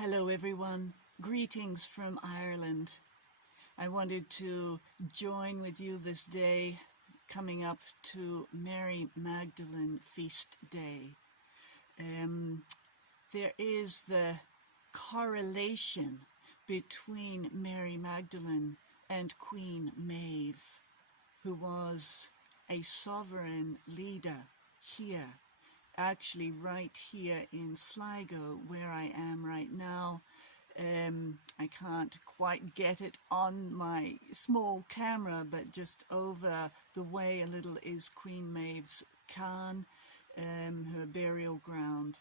Hello everyone, greetings from Ireland. I wanted to join with you this day coming up to Mary Magdalene Feast Day. There is the correlation between Mary Magdalene and Queen Maeve, who was a sovereign leader here, actually right here in Sligo, where I am right now. I can't quite get it on my small camera, but just over the way a little is Queen Maeve's cairn, her burial ground.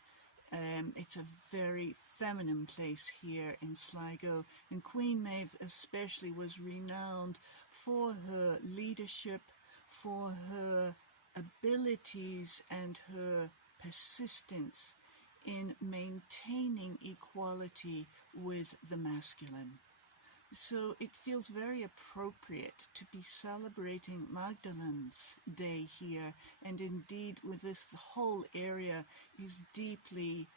It's a very feminine place here in Sligo, and Queen Maeve especially was renowned for her leadership, for her abilities and her persistence in maintaining equality with the masculine. So it feels very appropriate to be celebrating Magdalene's Day here, and indeed with this, the whole area is deeply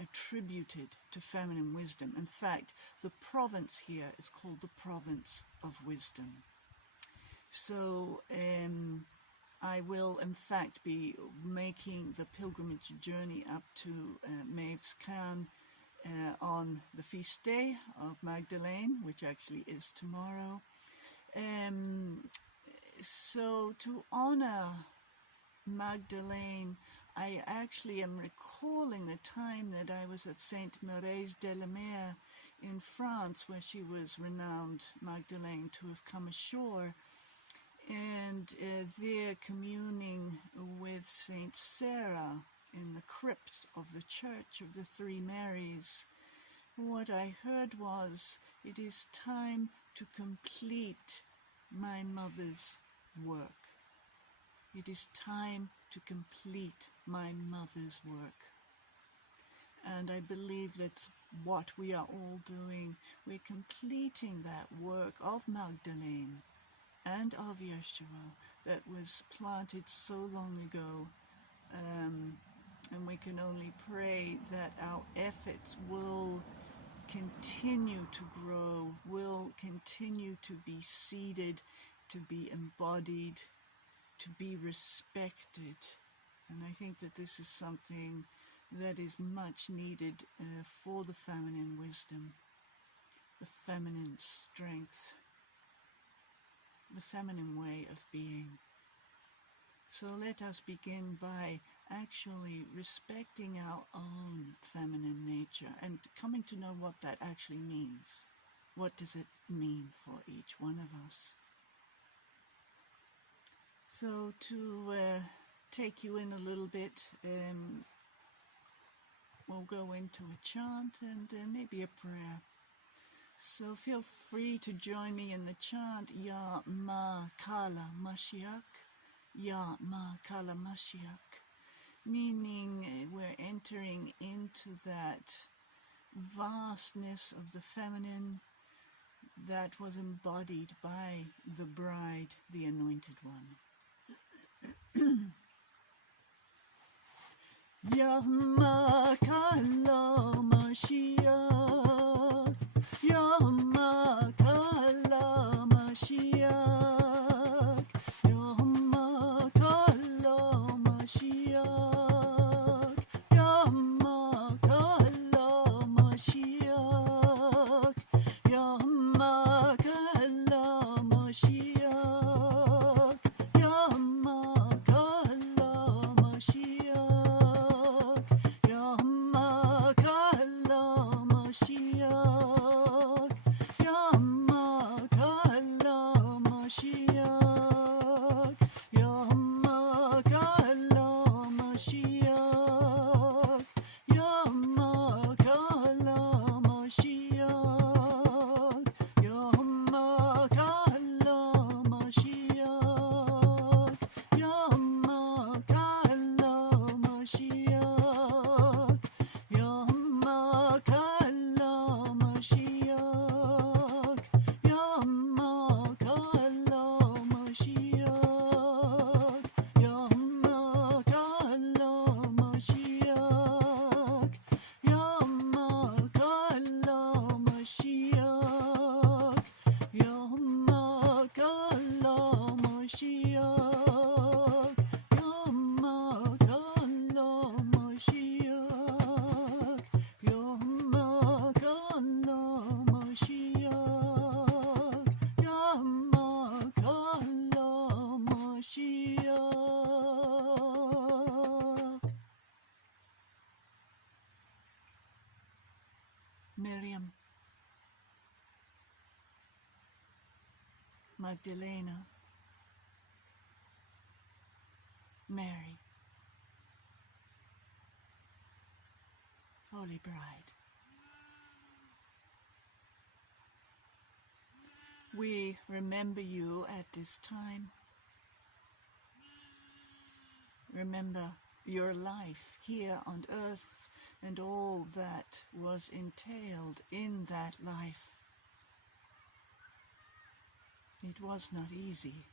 attributed to feminine wisdom. In fact, the province here is called the Province of Wisdom. So I will in fact be making the pilgrimage journey up to Maeve's cairn on the feast day of Magdalene, which actually is tomorrow. So to honor Magdalene, I actually am recalling the time that I was at Sainte Maryse de la Mer in France, where she was renowned, Magdalene, to have come ashore, and there communing with Saint Sarah in the crypt of the Church of the Three Marys. What I heard was, it is time to complete my mother's work. It is time to complete my mother's work. And I believe that's what we are all doing. We're completing that work of Magdalene and of Yeshua that was planted so long ago. And we can only pray that our efforts will continue to grow, will continue to be seeded, to be embodied, to be respected. And I think that this is something that is much needed for the feminine wisdom, the feminine strength, the feminine way of being. So let us begin by actually respecting our own feminine nature and coming to know what that actually means. What does it mean for each one of us? So to take you in a little bit, we'll go into a chant and maybe a prayer. So feel free to join me in the chant, Ya Ma Kala Mashiach, Ya Ma Kala Mashiach, meaning we're entering into that vastness of the feminine that was embodied by the bride, the anointed one. Ya Ma Kala Mashiach, Ya Ma Kala Mashiach, Ya Ma Kala Mashiach, Ya Ma Kala Mashiach, Ya Ma Kala Mashiach, Ya Ma Kala Mashiach, Ya Ma Miriam, Magdalena, Mary, Holy Bride. We remember you at this time. Remember your life here on earth and all that was entailed in that life. It was not easy,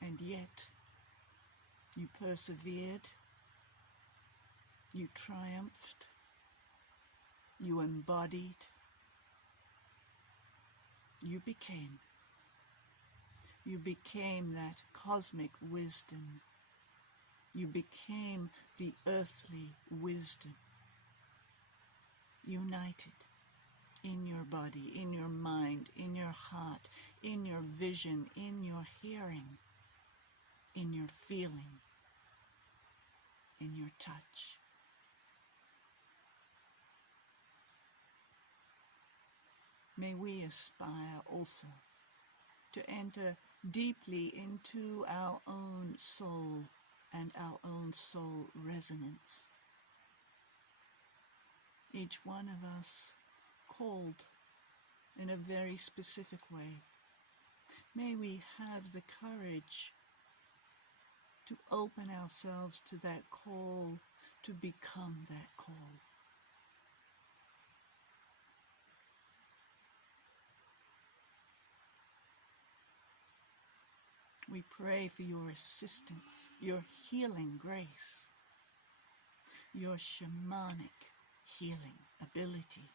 and yet you persevered, you triumphed, you embodied, you became that cosmic wisdom. You became the earthly wisdom, united in your body, in your mind, in your heart, in your vision, in your hearing, in your feeling, in your touch. May we aspire also to enter deeply into our own soul and our own soul resonance. Each one of us called in a very specific way. May we have the courage to open ourselves to that call, to become that call. We pray for your assistance, your healing grace, your shamanic healing ability,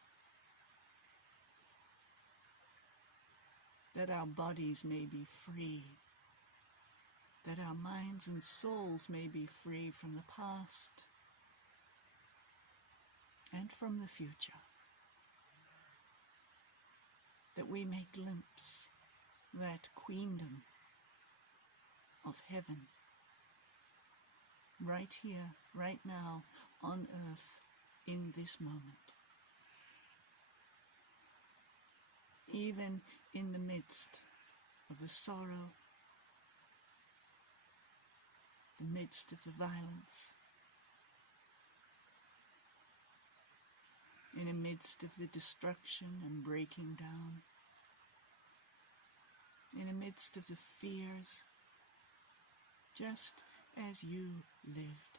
that our bodies may be free, that our minds and souls may be free from the past and from the future, that we may glimpse that queendom of heaven right here, right now, on earth, in this moment. Even in the midst of the sorrow, the midst of the violence, in the midst of the destruction and breaking down, in the midst of the fears, just as you lived.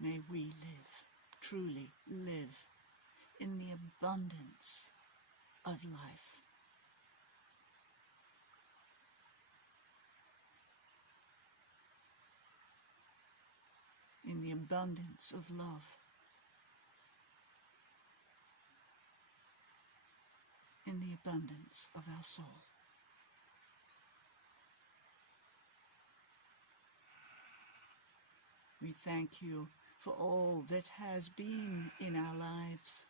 May we live, truly live, in the abundance of life. In the abundance of love. In the abundance of our soul. We thank you for all that has been in our lives,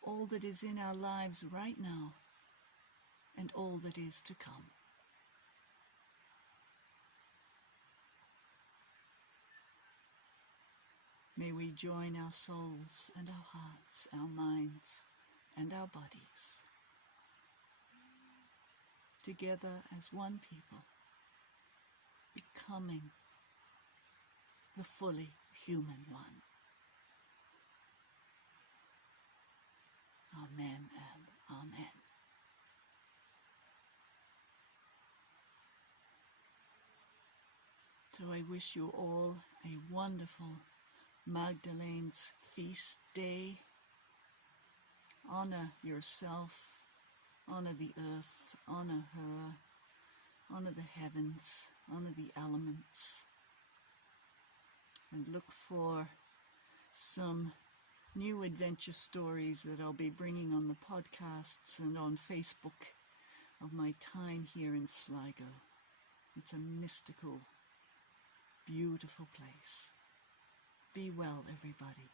all that is in our lives right now, and all that is to come. May we join our souls and our hearts, our minds and our bodies together as one people, becoming the fully human one. Amen and amen. So I wish you all a wonderful Magdalene's feast day. Honor yourself, honor the earth, honor her, honor the heavens, honor the elements, and look for some new adventure stories that I'll be bringing on the podcasts and on Facebook of my time here in Sligo. It's a mystical, beautiful place. Be well, everybody.